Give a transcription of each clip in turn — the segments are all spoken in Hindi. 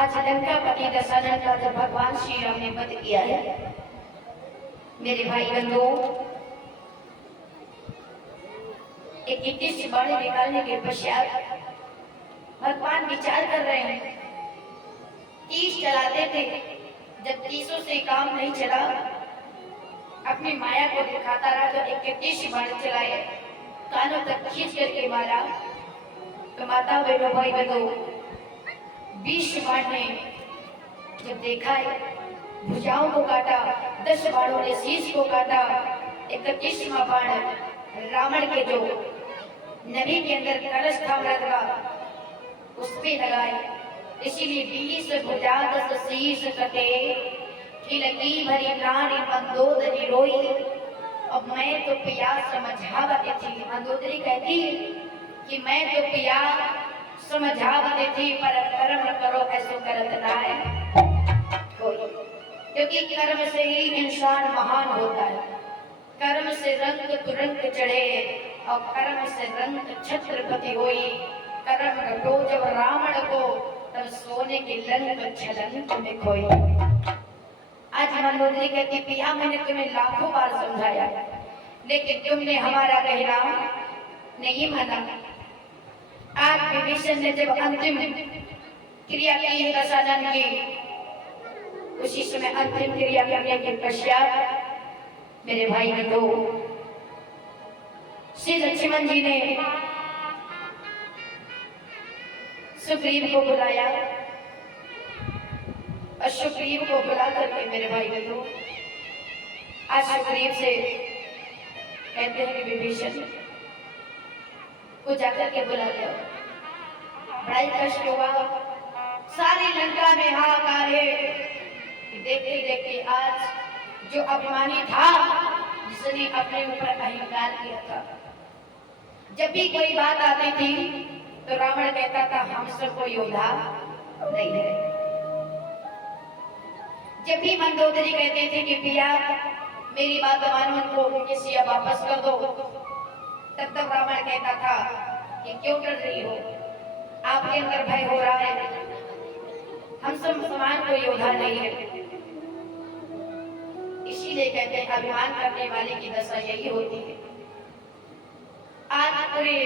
आज लंकापति दशरथ का जब भगवान श्री राम ने वध किया है, मेरे भाई बंधु, एक गिट्टी बाणी निकालने के पश्चात भगवान विचार कर रहे हैं। तीस चलाते थे, जब तीसों से काम नहीं चला, अपनी माया को दिखाता रहा, तो एक गिट्टी बाणी चलाए, कानों तक खींच करके मारा। तो माता बहनों भाई बंधु, 20 बाण ने जब देखा है, भुजाओं को काटा, 10 बाणों ने शीश को काटा, 31वां बाण रावण के जो नभी के अंदर कलश था व्रत का, उस पे लगाए। इसीलिए 20 भुजा 10 शीश कटे, खिलकी भरी प्राणी मंदोदरी रोई। अब मैं तो पिया समझावती थी, मंदोदरी कहती कि मैं तो पिया समझावती थी, पर कर्म करो ऐसो करत नाय कोई। क्योंकि कर्म से ही इंसान महान होता है। कर्म से रंग तुरंग चढ़े और कर्म से रंग छत्रपति होई। कर्म घटो जब रावण को, तब सोने की लंक छलंक में खोई। आज मनोदरी कहती, पिया मैंने तुम्हें लाखों बार समझाया, लेकिन तुमने हमारा कहना नहीं माना। आज विभीषण ने जब अंतिम क्रिया की है दशानन की, उसी समय अंतिम क्रिया करने के पश्चात मेरे भाई बंधु, श्री लक्ष्मण जी ने सुग्रीव को बुलाया, और सुग्रीव को बुला करके मेरे भाई बंधु आज सुग्रीव से कहते हैं कि विभीषण को जाकर के बुला लिया। बड़ा ही कष्ट हुआ, सारी लंका में हाहाकार है। देखते देखते आज जो अभिमानी था, जिसने अपने ऊपर अहंकार किया था, जब भी कोई बात आती थी तो रावण कहता था हम सबको योद्धा नहीं है। जब भी मंदोदरी कहते थे कि पिया मेरी बात मानो, उनको किसी वापस कर दो, तब तक रावण कहता था कि क्यों डर रही हो, आपके अंदर भय हो रहा है, हम सब समान कोई योद्धा नहीं है। इसीलिए कहते हैं अभिमान करने वाले की दशा यही होती है। आज पूरे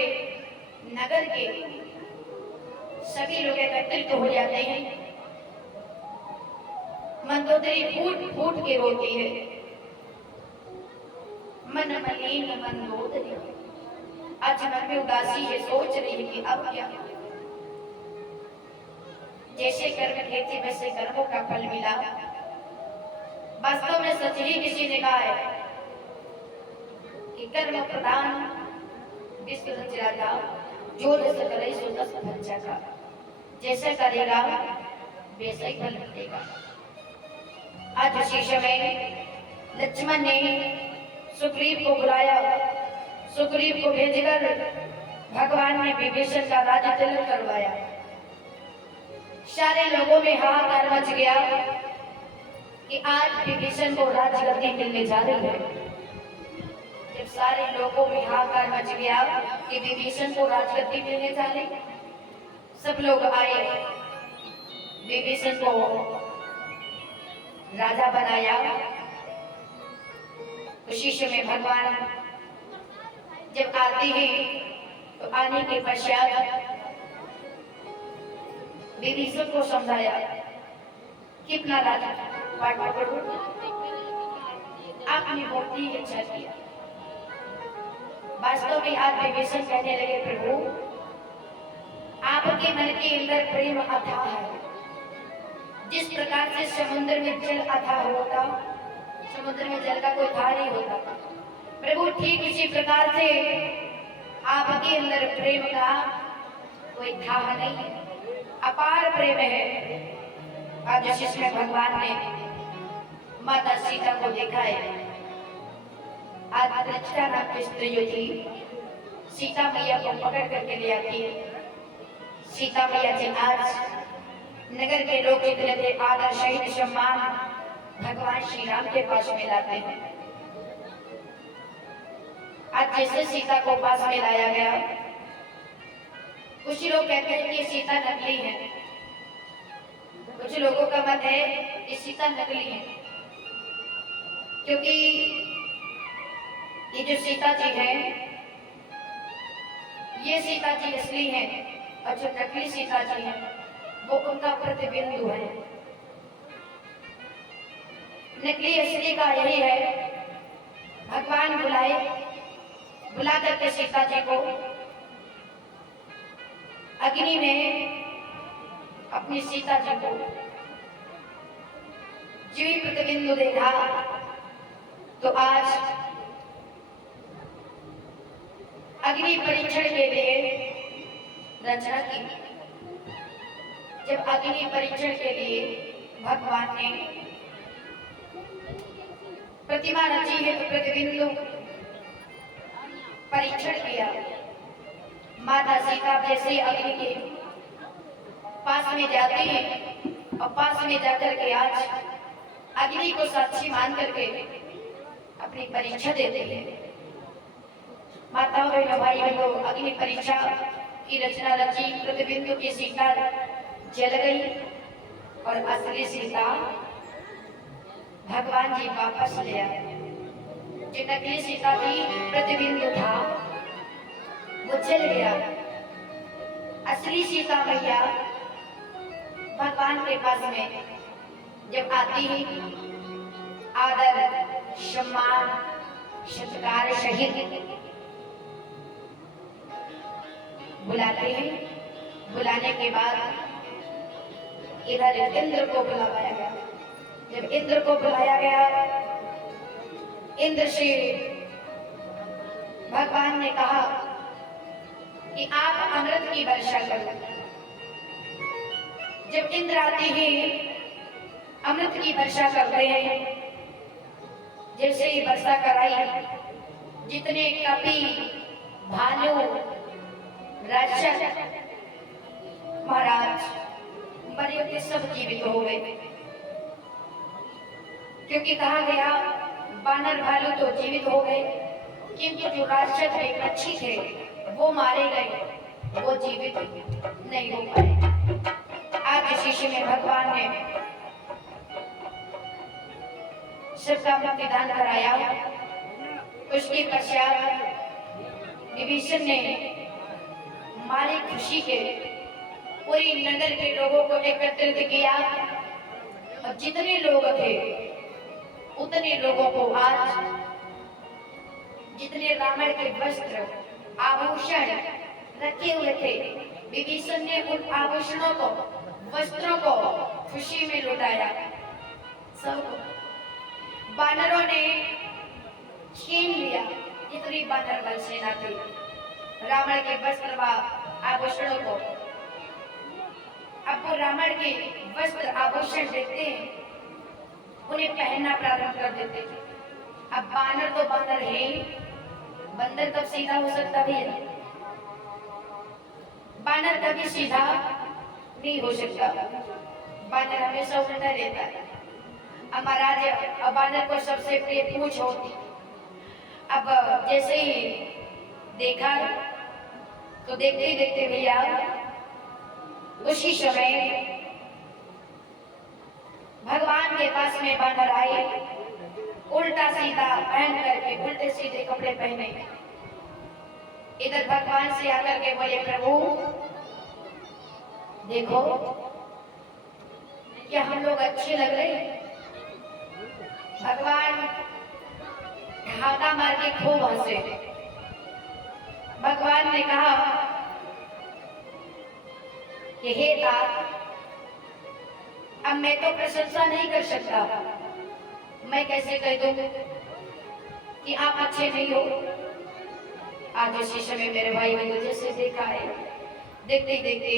नगर के सभी लोग एकत्रित हो जाते हैं, मंदोदरी फूट फूट के रोती है, मन मलिन मंदोदरी। आज मन में उदासी है, सोच रही है कि अब क्या। जैसे कर्म किए थे वैसे कर्मों का फल मिला। वास्तव में सच ही किसी ने कहा है कि कर्म प्रधान विश्व रचना, जो जैसे करे सो दस बच्चा का, जैसे करेगा वैसे ही फल मिलेगा। आज उसी समय लक्ष्मण ने सुग्रीव को बुलाया, सुग्रीव को भेजकर भगवान ने विभीषण का राज्य तिलक करवाया। सारे लोगों में हाहाकार मच गया कि आज विभीषण को राजगद्दी मिलने जा रही है। जब सारे लोगों में हाहाकार मच गया कि विभीषण को राजगद्दी मिलने जा रही, सब लोग आए, विभीषण को राजा बनाया। उसी समय भगवान जब आते हैं तो आने के पश्चात विभीषण को समझाया कि अपना राजा आपने बहुत ही अच्छा किया। वास्तव में आज विभीषण कहने लगे, प्रभु आपके मन के अंदर प्रेम अथाह है। जिस प्रकार से समुद्र में जल अथाह होता, समुद्र में जल का कोई धार नहीं होता, प्रभु ठीक इसी प्रकार से आपके अंदर प्रेम का कोई धार नहीं है, अपार प्रेम है। आज जिसमें भगवान ने माता सीता को देखा है। आज रचना नाम की स्त्री जो थी, सीता मैया को पकड़ करके ले आती है। सीता मैया जी आज नगर के लोग जितने थे आदर शहीद सम्मान भगवान श्री राम के पास में लाते हैं। आज जैसे सीता को पास में लाया गया, कुछ लोग कहते हैं कि सीता नकली है, कुछ लोगों का मत है कि सीता नकली है, क्योंकि ये जो सीता जी है ये सीता जी असली है, और जो नकली सीता जी है वो उनका प्रतिबिंब है। नकली असली का यही है, भगवान बुला करके सीता जी को अग्नि में अपनी सीता जी को जीवित प्रतिबिंब देखा। तो आज अग्नि परीक्षण के लिए रचना की। जब अग्नि परीक्षण के लिए भगवान ने प्रतिमा रची है तो प्रतिबिंब परीक्षण किया। माता सीता जैसे अग्नि के पास में जाती है और पास में जाकर के आज अग्नि को साक्षी मान करके अपनी परीक्षा देते हैं। माताओं बहनों भाइयों को अग्नि परीक्षा की रचना रची, प्रतिबिंब की सीता जल गई और असली सीता भगवान जी वापस ले आए। जो नकली सीता थी प्रतिबिंब था वो जल गया। असली सीता मैया भगवान के पास में जब आती है, आदर सम्मान सत्कार सहित बुलाते हैं। बुलाने के बाद इधर इंद्र को बुलाया गया। जब इंद्र को बुलाया गया, इंद्र से भगवान ने कहा कि आप अमृत की वर्षा करो। जब इंद्र आते हैं अमृत की वर्षा करते हैं। जैसे ही वर्षा कराई, जितने कपि भालू राक्षस महाराज बड़े के सब जीवित हो गए, क्योंकि कहा गया बानर भालू तो जीवित हो गए, किंतु जो राक्षस थे पक्षी थे वो मारे गए, वो जीवित नहीं हो पाए। आज शिष्य में भगवान ने सबका मुक्तिदान कराया। उसके पश्चात विभीषण ने मारी खुशी के पूरी नगर के लोगों को एकत्रित किया और जितने लोग थे उतने लोगों को आज जितने रावण के वस्त्र आभूषण रखे हुए थे, विभीषण ने उन आभूषणों को वस्त्रों को खुशी में लुटाया। सब बानरों ने छीन लिया। जितनी बानर बल सेना थी रावण के वस्त्र व आभूषणों को। अब वो रावण के वस्त्र आभूषण देखते हैं, उन्हें पहनना प्रारंभ कर देते थे। अब बानर तो बानर है, बंदर कब सीधा हो सकता भी है? बानर कभी सीधा नहीं हो सकता, बानर हमेशा उल्टा रहता है। महाराज बानर को सबसे प्रिय पूंछ होती। अब जैसे ही देखा तो देखते देखते भैया उसी समय भगवान के पास में बानर आए, उल्टा सीधा पहन करके उल्टे सीधे कपड़े पहने। इधर भगवान से आकर के बोले, प्रभु देखो क्या हम लोग अच्छे लग रहे हैं? भगवान ढाका मार के खूब हंसे। भगवान ने कहा कि हे तात, अब मैं तो प्रशंसा नहीं कर सकता, मैं कैसे कह दूं कि आप अच्छे नहीं हो? आज उसी समय मेरे भाई ने जैसे देखा है, देखते देखते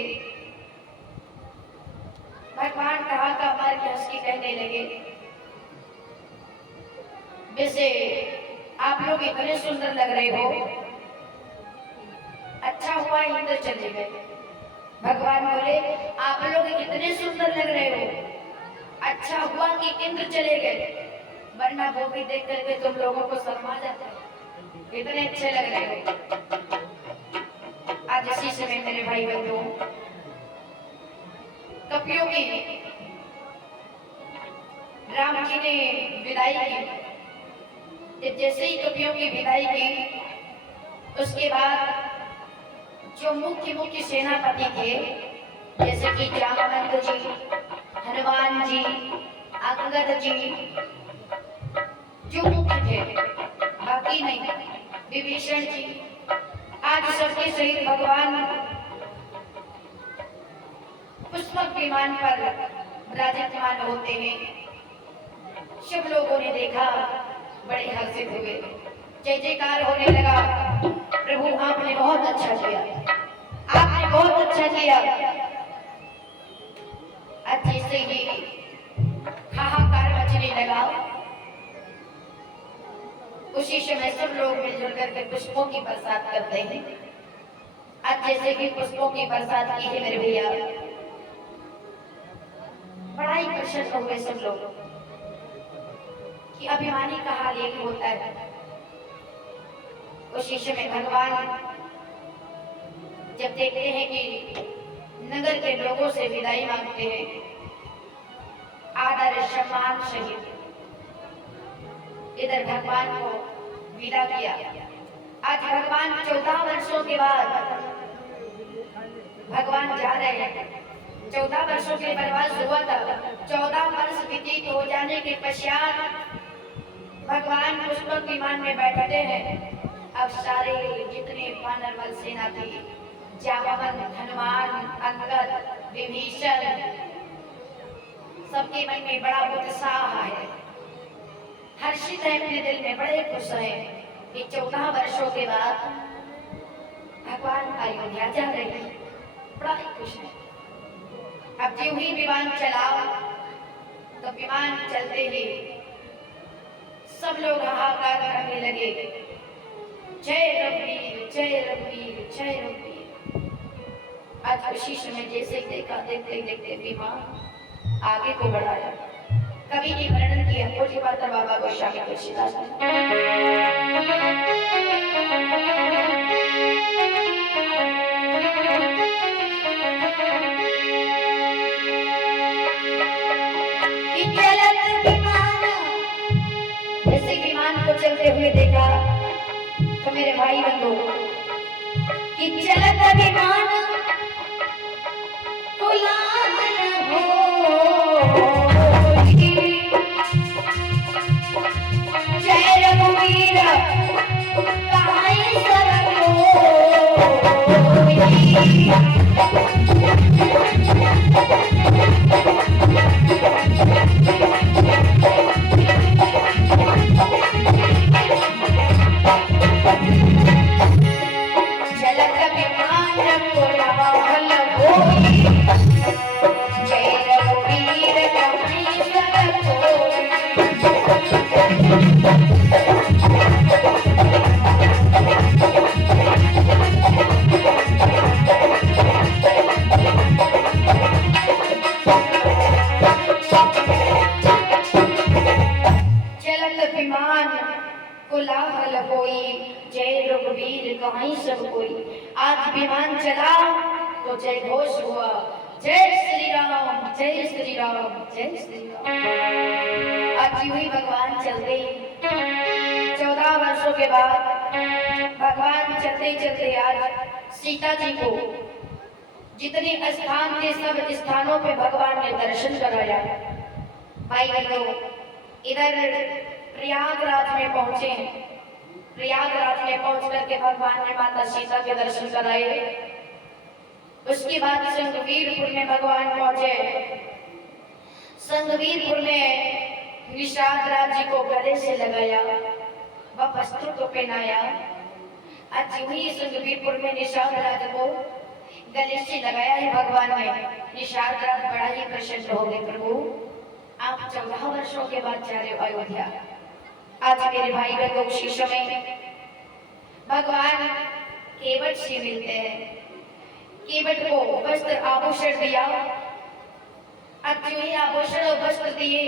भगवान ढाका मार के हंस के कहने लगे, वैसे आप लोग इतने सुंदर लग रहे हो, अच्छा हुआ इंद्र चले गए। भगवान बोले, आप लोग इतने सुंदर लग रहे हो, अच्छा हुआ कि इंद्र चले गए, वरना वो भी देख करके तुम लोगों को शर्मा जाता, इतने अच्छे लग रहे हो। आज इसी समय मेरे भाई बंधुओं, कपियों की राम जी ने विदाई की। जैसे ही कपियों की विदाई की, उसके बाद जो मुख्य मुख्य सेनापति थे, जैसे कि जामवंत जी, हनुमान जी, अंगद जी, जो मुख्य थे, बाकी नहीं, विभीषण जी, आज सबके सहित भगवान पुष्पक विमान पर विराजमान होते हैं। सब लोगों ने देखा, बड़े हर्षित हुए, जय जयकार होने लगा। प्रभु आपने बहुत अच्छा किया, आपने बहुत अच्छा किया। अच्छे से ही हाहाकार मचने लगा। उसी समय सब लोग मिलजुल करके पुष्पों की बरसात करते हैं। आज जैसे कि पुष्पों की बरसात की है मेरे भैया, बड़ा ही प्रसन्न हुए सब लोग कि अभिमानी का हाल यही होता है। उसी समय भगवान जब देखते हैं कि नगर के लोगों से विदाई मांगते हैं, आदर सम्मान सहित इधर भगवान को विदा किया। आज भगवान 14 वर्षों के बाद भगवान जा रहे हैं। 14 वर्षों के वनवास हुआ था। 14 वर्ष व्यतीत हो जाने के पश्चात भगवान पुष्पक विमान में बैठते हैं। अब सारे जितने वानरवल सेना थी, जामवंत, हनुमान, अंगद, विभीषण, सबके मन में बड़ा उत्साह है, हर्षित है, अपने दिल में बड़े खुश हैं कि 14 वर्षों के बाद भगवान अयोध्या जा रहे हैं। बड़ा ही खुश है। अब जो ही विमान चला, तो विमान चलते ही सब लोग हाहाकार करने लगे, जय रघुवीर, जय रघुवीर, जय रघुवीर। आज उसी समय जैसे देखा, देखते देखते विमान आगे को बढ़ाया। कवि ने वर्णन किया, पूज्य पात्र बाबा गोस्वामी तुलसीदास ने। जैसे विमान को चलते हुए देखा तो मेरे भाई बंधु कि चलत विमान को लाल हो, जय रघुवीर काहे सरल आज विमान चला तो जय घोष हुआ, जय श्री राम, जय श्री राम, जय श्री राम। आज यूं ही भगवान चलते 14 वर्षों के बाद भगवान चलते चलते आज सीता जी को जितने स्थान थे सब स्थानों पे भगवान ने दर्शन कराया। भाई बहनों, इधर प्रयागराज में पहुंचे। प्रयागराज में पहुंच करके भगवान ने माता सीता के दर्शन कराए। उसके बाद संगवीरपुर में भगवान पहुंचे। संगवीरपुर में निषाद राज जी को गले से लगाया, वह वस्त्र को पहनाया। आज वही संगवीरपुर में निषाद राज को गले से लगाया है भगवान ने। निषाद राज बड़ा ही प्रसन्न हो गए, प्रभु आप 14 वर्षों के बाद जा रहे हो अयोध्या। आज मेरे भाई बहनों, उसी समय भगवान केवट से मिलते हैं। केवट को वस्त्र आभूषण दिया। अब जो ही आभूषण और वस्त्र दिए,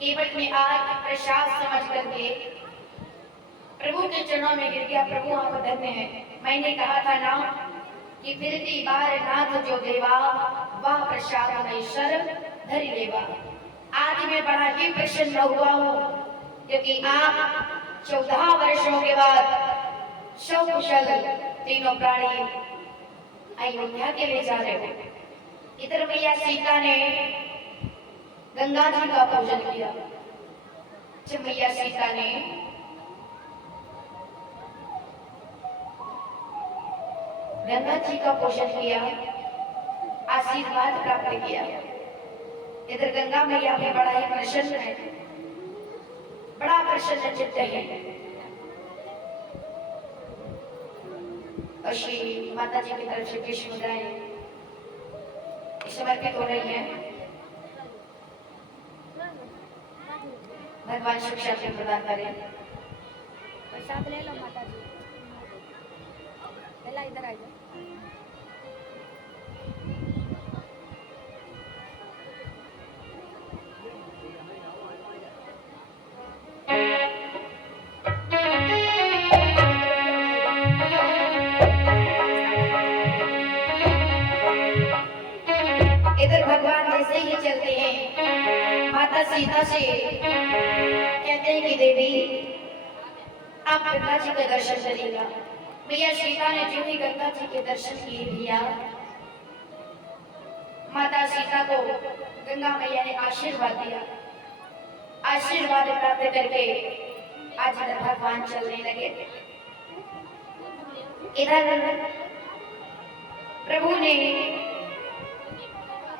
केवट ने आज प्रसाद समझ करके प्रभु के चरणों में गिर गया। प्रभु आप धन्य हैं। मैंने कहा था ना कि फिरती बार नाथ जो देवा, वह प्रसाद में शर धरि लेवा। आज मैं बड़ा ही प्रसन्न हुआ हूँ क्योंकि आप 14 वर्षों के बाद सकुशल तीनों प्राणी अयोध्या के लिए जा रहे हो। इधर मैया सीता ने गंगा जी का पूजन किया। जब मैया सीता ने गंगा जी का पूजन किया, आशीर्वाद प्राप्त किया, इधर गंगा मैया भी बड़ा ही प्रसन्न है, बड़ा प्रसन्न चित्त है। और श्री माता जी की तरफ से कृष्ण मुद्राएं समर्पित हो रही हैं। भगवान सुख शांति प्रदान करें। प्रसाद ले लो माता जी, इधर आ जाओ। इधर भगवान जैसे ही चलते हैं, माता सीता से कहते हैं कि देवी आप गंगा जी के दर्शन करिएगा। मैया सीता ने जो ही गंगा जी के दर्शन किए भैया, माता सीता को गंगा मैया ने आशीर्वाद दिया। आशीर्वाद प्राप्त करके आज इधर भगवान चलने लगे। इधर प्रभु ने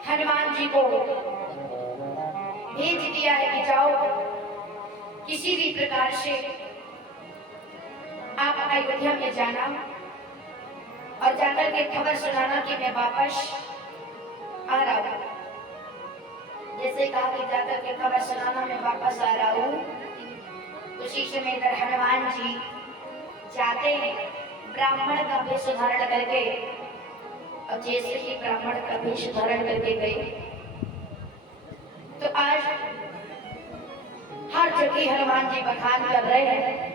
हनुमान जी को भेज दिया है कि जाओ किसी भी प्रकार से आप अयोध्या में जाना और जाकर के खबर सुनाना कि मैं वापस आ रहा हूँ। जैसे कहा कि जाकर के खबर सुनाना मैं वापस आ रहा हूँ, उसी समय इधर हनुमान जी जाते हैं ब्राह्मण का वेश धारण करके। और जैसे ही ब्राह्मण का वेश धारण करके गए तो आज हर जगह हनुमान जी बखान कर रहे हैं।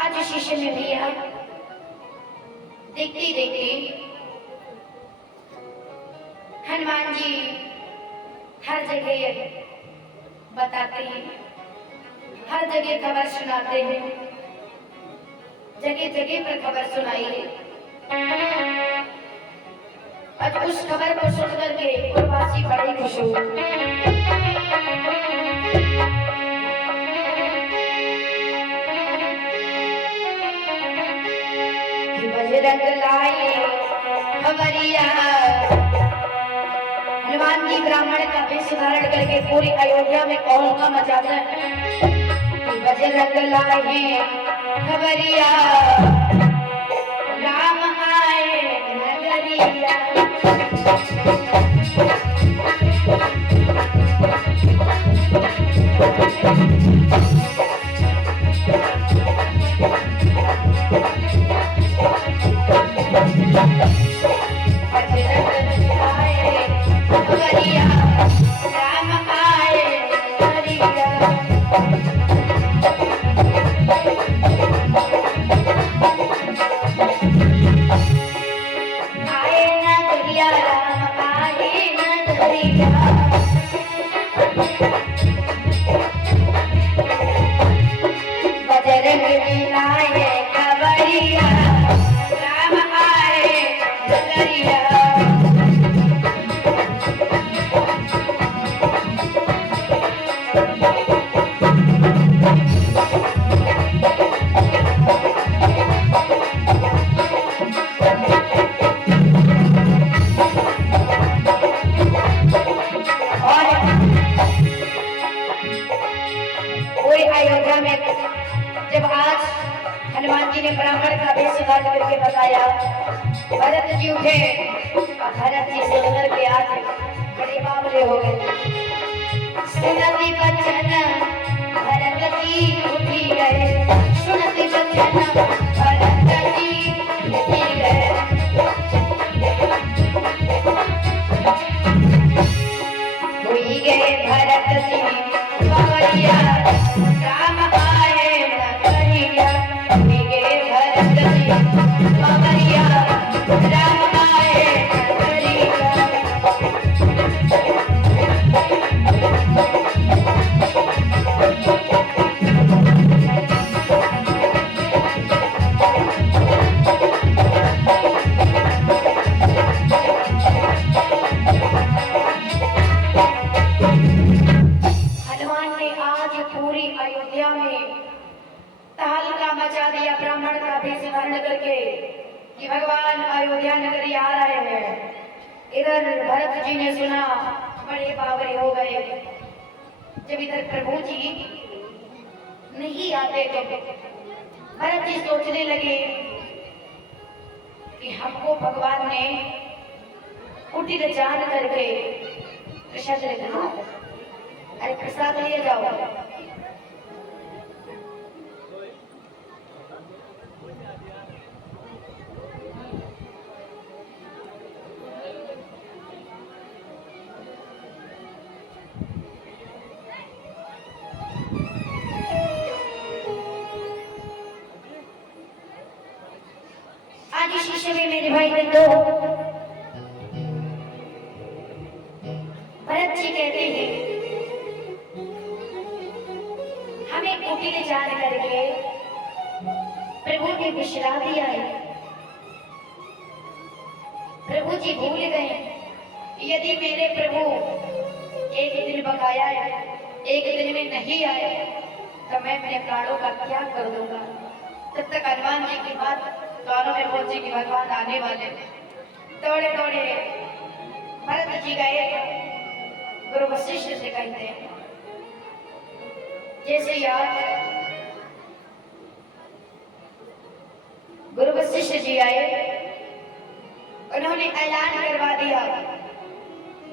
आज शिष्य में भी आप देखते देखते हनुमान जी हर जगह बताते हैं, हर जगह खबर सुनाते हैं, जगह जगह पर खबर सुनाई है। आज उस खबर को सुनकर के उर्वासी बड़ी खुश हुई। बजरंग लाए खबरिया, हनुमान जी ब्राह्मण का वेश धारण करके पूरी अयोध्या में कौन का मचाता है। बजरंग लाए खबरिया, राम आए नगरिया। जब आज हनुमान जी ने ब्राह्मण का वेश धारण करके बताया, भरत जी उठे। भरत जी सुनकर के आज बड़े बावले हो गए। सुनती बचन भरत जी उठी गए, सुनती बचन भरत जी राम आए नगरिया बिगे भरत जी पवरिया राम आए नगरिया। हनुमान ने आज पूरी अयोध्या में तहलका मचा दिया, ब्राह्मण का भेष धारण करके कि भगवान अयोध्या नगरी आ रहे हैं। इधर भरत जी ने सुना, बड़े बावरे हो गए। जब इधर प्रभु जी नहीं आते तो भरत जी सोचने लगे कि हमको भगवान ने कुटिल जान करके प्रसाद लेना, अरे प्रसाद लिए जाओ। आज इस विषय में मेरे भाई बंधु भरत जी कहते हैं हमें कुटिल जान करके प्रभु ने विश्रा दिया है। प्रभु जी भूल गए, यदि मेरे प्रभु एक दिन बकाया है, एक दिन में नहीं आए तो मैं अपने प्राणों का त्याग कर दूंगा। तब तक हनुमान जी की बात कानों में पहुंचे कि भगवान आने वाले। दौड़े दौड़े भरत जी गए, गुरु वशिष्ठ से कहते हैं जैसे याद गुरु वशिष्ठ जी आए, उन्होंने ऐलान करवा दिया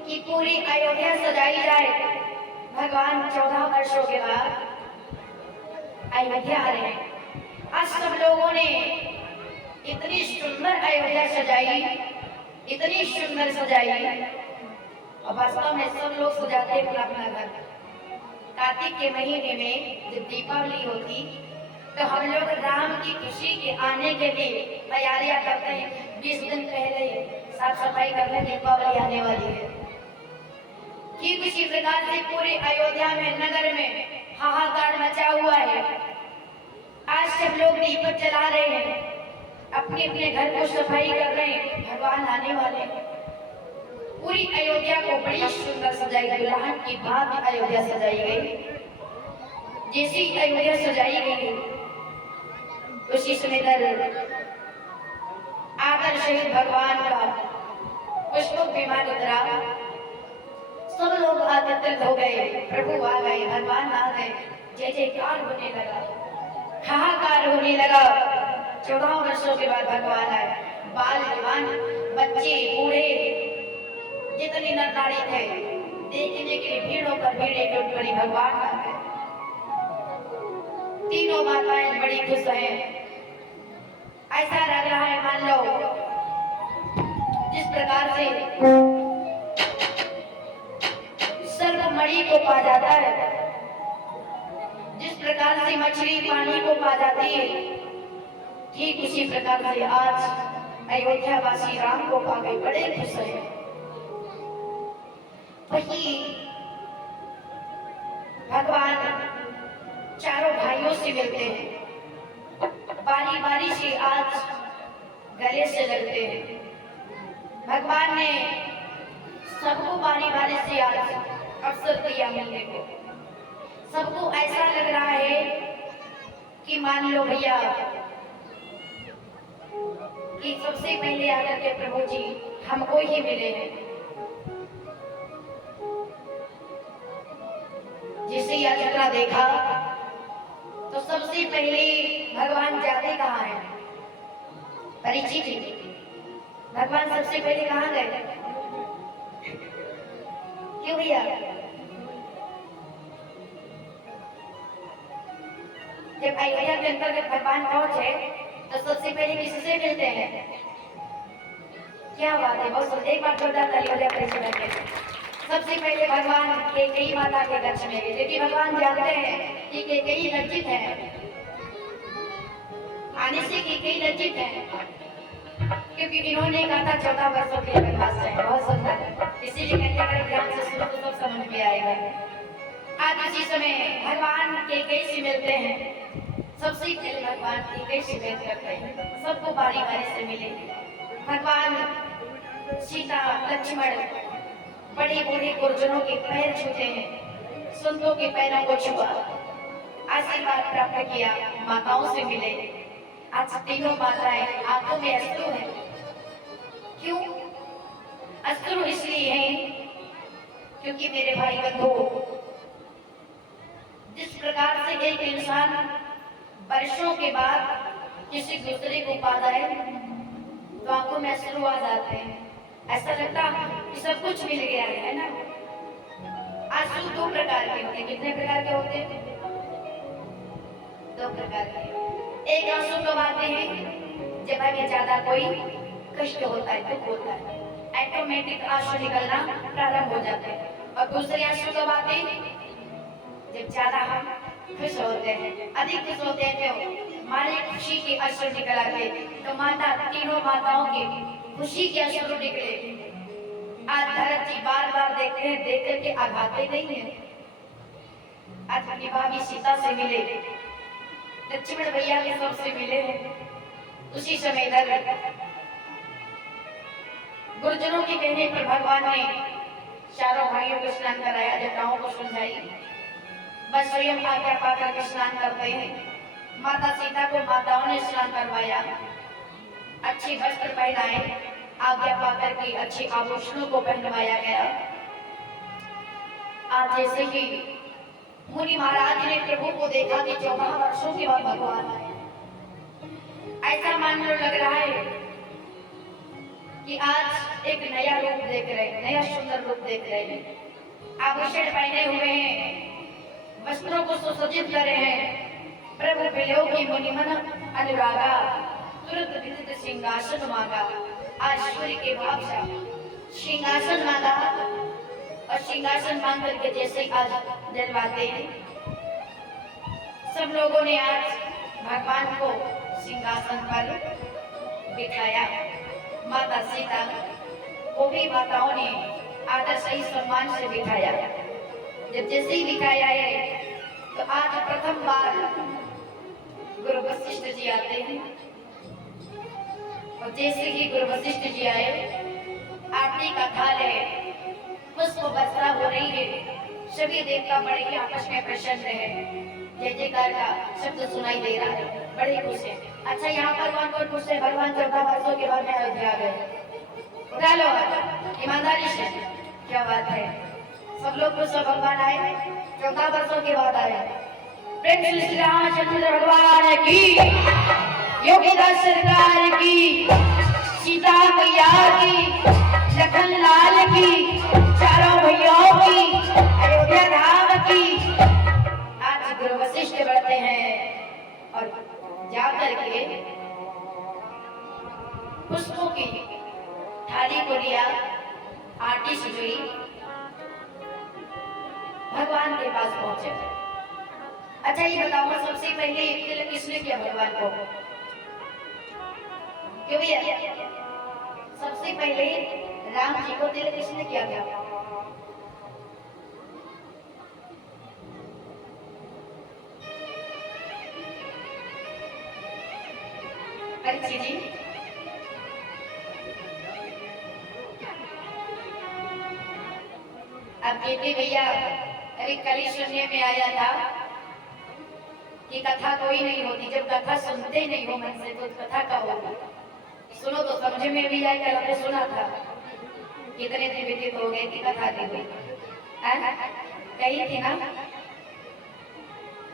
कि पूरी अयोध्या सजाई जाए। भगवान 14 वर्षों के बाद अयोध्या आ रहे हैं। आज सब लोगों ने इतनी सुंदर अयोध्या सजाई, इतनी सुंदर सजाई। और वास्तव में सब लोग सजाते हैं अपना अपना घर। कार्तिक के महीने में जब दीपावली होती तो हम लोग राम की खुशी के आने के लिए तैयारियां करते हैं। 20 दिन पहले साफ सफाई कर ले, दीपावली आने वाली है। ठीक इसी प्रकार से पूरे अयोध्या में, नगर में हाहाकार मचा हुआ है। आज सब लोग दीपक जला रहे हैं, अपने अपने घर को सफाई कर रहे हैं। भगवान आने वाले हैं। पूरी अयोध्या को बड़ी सुंदर सजाई गई, दुल्हन की भांति अयोध्या सजाई गई। जैसी अयोध्या सजाई गई उसी समय आकर शहीद भगवान का पुष्पक विमान उतरा। सब लोग आकर्षित हो गए, प्रभु आ गए, भगवान आ गए। जय जयकार होने लगा, हाहाकार होने लगा। 14 वर्षों के बाद भगवान आए। बाल जवान, बच्चे, बूढ़े, जितने नर नारी थे देखने के लिए भीड़ों पर भीड़ जुट पड़ी। भगवान आ गए। तीनों माताएं बड़ी खुश हैं। ऐसा लग रहा है मान लो जिस प्रकार से सर्प मणि को पा जाता है, जिस प्रकार से मछली पानी को पा जाती है, ठीक उसी प्रकार से आज अयोध्या वासी राम को पा गए, बड़े खुश हैं। वही भगवान चारों भाइयों से मिलते हैं, बारी बारी से आज गले से लगते हैं। भगवान ने सबको बारी बारी से आज अवसर दिया मिलने को। सबको ऐसा लग रहा है कि मान लो भैया कि सबसे पहले आकर के प्रभु जी हमको ही मिले हैं। जिसे यात्रा देखा तो सबसे पहले भगवान जाते कहाँ हैं? परीक्षित जी, भगवान सबसे पहले कहाँ गए? क्यों भैया? जब अयोध्या के अंतर्गत भगवान पहुंचे तो सबसे पहले किससे मिलते हैं? क्या बात है, बहुत सुंदर। एक बार जोरदार ताली हो जाए परीक्षा करके। सबसे पहले भगवान कैकेयी माता के दर्शन में गए, क्योंकि भगवान जानते हैं कि कैकेयी लज्जित है, आने से कैकेयी लज्जित है, क्योंकि इन्होंने कहा था 14 वर्षों के वनवास है। बहुत सुंदर, इसीलिए कहते हैं ध्यान से सुनो तो सब समझ में आएगा। आज इसी समय भगवान कैकेयी से मिलते हैं। सबसे पहले भगवान कैकेयी से भेंट करते हैं, सबको बारी बारी से मिले। भगवान सीता लक्ष्मण बड़े बूढ़े गुरुजनों के पैर छूते हैं, संतों के पैरों को छुआ, आशीर्वाद प्राप्त किया, माताओं से मिले। आज तीनों माताएं आंखों में अश्रु है। क्यों अश्रु? इसलिए हैं क्योंकि मेरे भाई बंधु, जिस प्रकार से एक इंसान वर्षों के बाद किसी दूसरे को पाता है तो आंखों में अश्रु आ जाते हैं। ऐसा लगता कि सब कुछ मिल गया है ना। आंसू दो प्रकार के होते हैं। कितने प्रकार के होते हैं? दो प्रकार के। एक आंसू कब आते हैं? जब हमें ज्यादा कोई कष्ट होता है, दुख होता है, ऑटोमेटिक आंसू निकलना प्रारंभ हो जाते हैं। और दूसरे आंसू कब आते हैं? जब ज्यादा हम खुश होते हैं, अधिक खुश होते हैं तो हमारी खुशी के अश्रु निकल आते। तो माता, तीनों माताओं के खुशी के अश्रु निकले। आज भरत जी बार बार देखते हैं, देख करके आघाते नहीं है। आज अपनी भाभी सीता से मिले, लक्ष्मण भैया के सबसे मिले। उसी समय गुरुजनों के कहने पर भगवान ने चारों भाइयों को स्नान कराया, जटाओं को सुलझाई। बस स्वयं आज्ञा पाकर के स्नान करते हैं। माता सीता को माताओं ने स्नान करवाया, अच्छे वस्त्र पहनाए, आज्ञा पाकर के अच्छे आभूषणों को पहनवाया गया। आज जैसे कि मुनि महाराज ने प्रभु को देखा कि 14 वर्षों के बाद भगवान आए, ऐसा मानने लग रहा है कि आज एक नया रूप देख रहे हैं, नया सुंदर रूप देख रहे हैं। आभूषण पहने हुए हैं, वस्त्रों को सुसज्जित कर रहे हैं। प्रभु विलो की मुनिमन अनुरागा, तुरंत विदित सिंहासन मांगा। आज सूर्य के भाव से सिंहासन मांगा, और सिंहासन मांग करके जैसे आज जलवाते हैं, सब लोगों ने आज भगवान को सिंहासन पर बिठाया। माता सीता को भी माताओं ने आदर सही सम्मान से बिठाया। जब जैसे ही बिठाया है तो आज प्रथम बार गुरु वशिष्ठ जी आते हैं, और जैसे ही गुरु वशिष्ठ जी आए, आरती का थाल है, पुष्प वर्षा हो रही है, सभी देवता बड़े ही आपस में प्रसन्न है, जय जयकार का शब्द सुनाई दे रहा है, बड़े खुश है। अच्छा, यहाँ पर कौन कौन खुश है? भगवान 14 वर्षों के बाद में अयोध्या गए। उठा लो ईमानदारी से, क्या बात है, सब लोग खुश हो। भगवान आए 14 वर्षों के बाद आए। प्रेम श्री रामचंद्र भगवान की, योगीदास सरकार की, सीता मैया की, लखन लाल की, चारों भैयाओं की, अयोध्या धाम की। आज गुरु वशिष्ठ बढ़ते हैं और जाकर के पुष्पों की थाली को लिया, आरती सजाई, भगवान के पास पहुंचे। अच्छा, ये बताओ, सबसे पहले तिलक किसने किया भगवान को? क्यों भैया? सबसे पहले राम जी को तिलक किसने किया था? परीक्षित जी, अब कहते भैया अरे कल ही सुनने में आया था कि कथा कोई नहीं होती, जब कथा सुनते नहीं हो मन से तो कथा का होगी। सुनो तो समझ में भी आए। कल हमने सुना था, कितने दिन व्यतीत हो गए कि कथा दी हुई, कही थी ना?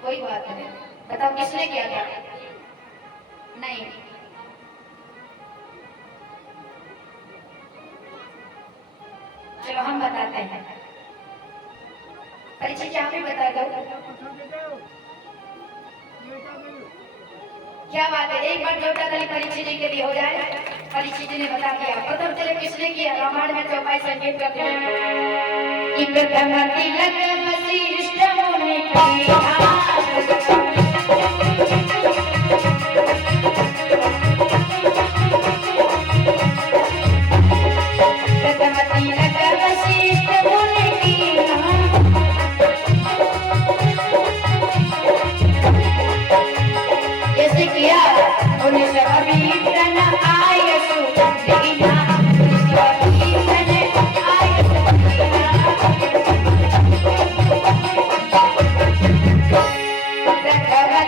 कोई बात नहीं, बताओ किसने किया था? नहीं, चलो हम बताते हैं। परीक्षा क्या हमें बता दो, क्या बात है? एक बार जोटा ताली परीक्षा जी के लिए हो जाए। परीक्षा जी ने बता दिया। प्रथम तिलक किसने किया? रामायण में चौपाई संकेत करते हैं कि प्रथम तिलक वशिष्ठ मुनि किया।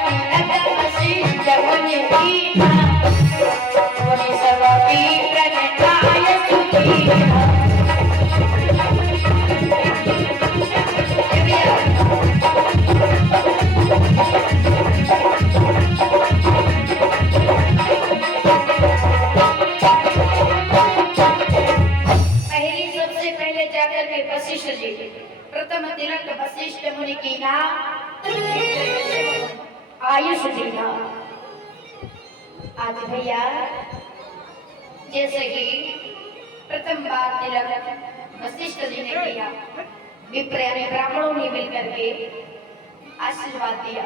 तिलक वशिष्ठ मुनि कीन्हा, मुनि सब कीर्तन गाय सुधीन्हा। वशिष्ठ जी प्रथम तिलक वशिष्ठ मुनि कीन्हा, आयुष दीन्हा। आज भैया जैसे कि प्रथम बार तिलक वशिष्ठ जी ने किया, विप्र यानी ब्राह्मणों ने मिलकर के आशीर्वाद दिया।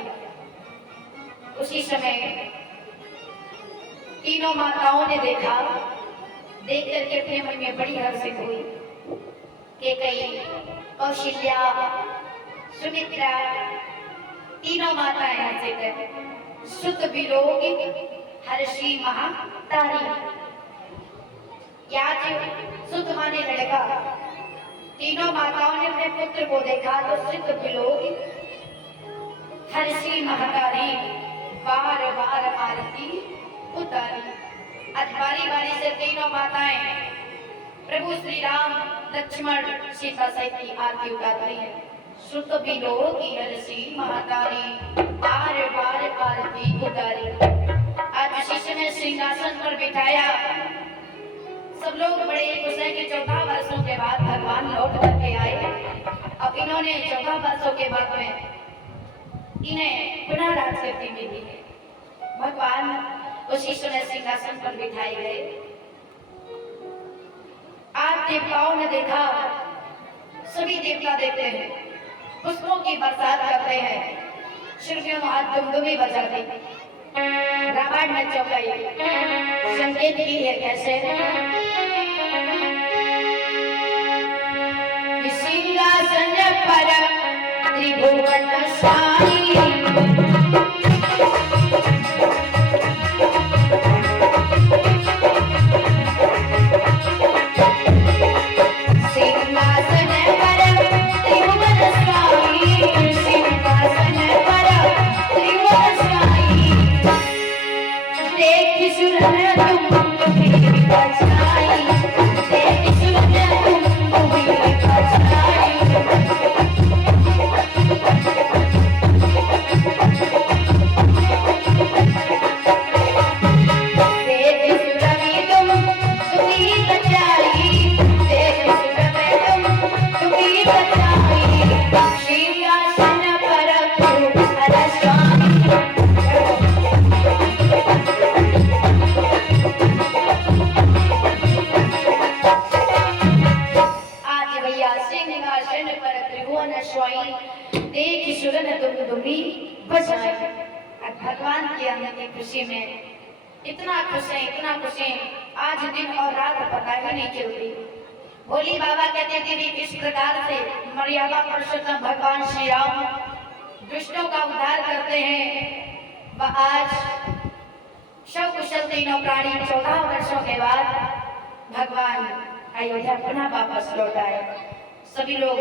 उसी समय तीनों माताओं ने देखा, देख करके अपने मन में बड़ी हर्षित हुई। केकई, कौशल्या, सुमित्रा तीनों माताएं हर्षित है। सुत विलोक हर्षी महातारी। याद सुत माने लड़का। तीनों माताओं ने अपने पुत्र को देखा तो सुत विलोक हर्षी महातारी बार बार आरती उतारी। आज बारी बारी से तीनों माताएं प्रभु श्री राम लक्ष्मण सीता सहित की आरती उतार रही है। श्रुत विलोक हर्षी महातारी बार बार आरती उतारी। आज शिष्य ने सिंहासन पर बिठाया। सब लोग बड़े खुश हैं कि 14 वर्षों के बाद भगवान लौट करके आए। अब इन्होंने 14 वर्षों के बाद में इन्हें पुनः राजगद्दी मिली है। भगवान उस शिष्य ने सिंहासन पर बिठाए गए। आज देवताओं ने देखा, सभी देवता देखते हैं, पुष्पों की बरसात करते हैं, शिल्पियों ने हाथ दुमदुमी बजाते। रामायण में चौपाई संकेत की है कैसे? सिंहासन पर त्रिभुवन साई, भगवान की आने की खुशी में इतना खुश है, आज दिन और रात पता ही नहीं चलती। भोली बाबा कहते थे किस प्रकार से मर्यादा पुरुषोत्तम भगवान श्री राम दुष्टों का उद्धार करते हैं। वह आज शव कुशल तीनों प्राणी 14 वर्षों के बाद भगवान अयोध्या पुनः वापस लौट आए। सभी लोग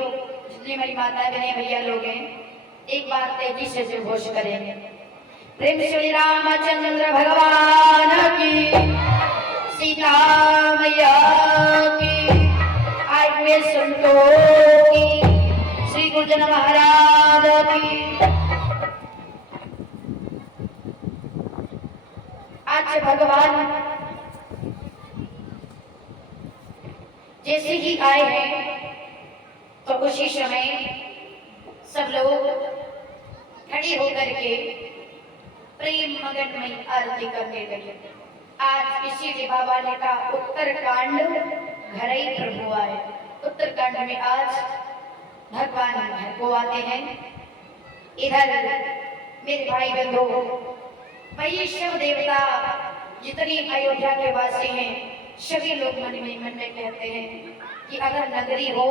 जितनी मेरी माता बहने भैया लोग हैं, एक बार तेजी से घोष करेंगे, प्रेम श्री रामचंद्र भगवान की, सीता मैया की, आए संतों की, श्री गुरुजन महाराज की। आज भगवान जैसे ही आए हैं तो उसी समय सब लोग खड़े होकर के प्रेम मगनमयी आरती करने लगे। आज इसी दीपावली का उत्तरकांड घर ही प्रभु आए। उत्तरकांड में आज भगवान घर को आते हैं। इधर मेरे भाई बंधु वैष्णव देवता जितनी अयोध्या के वासी हैं, सभी लोग मन में कहते हैं कि अगर नगरी हो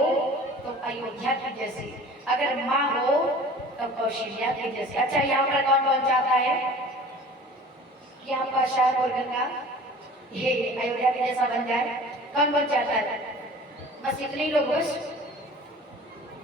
तो अयोध्या की जैसी, अगर माँ हो तो कौशल्या की जैसी। अच्छा, यहाँ पर कौन कौन चाहता है कि आपका शहर और गंगा ये अयोध्या के जैसा बन जाए? कौन कौन चाहता है? बस इतने लोग बस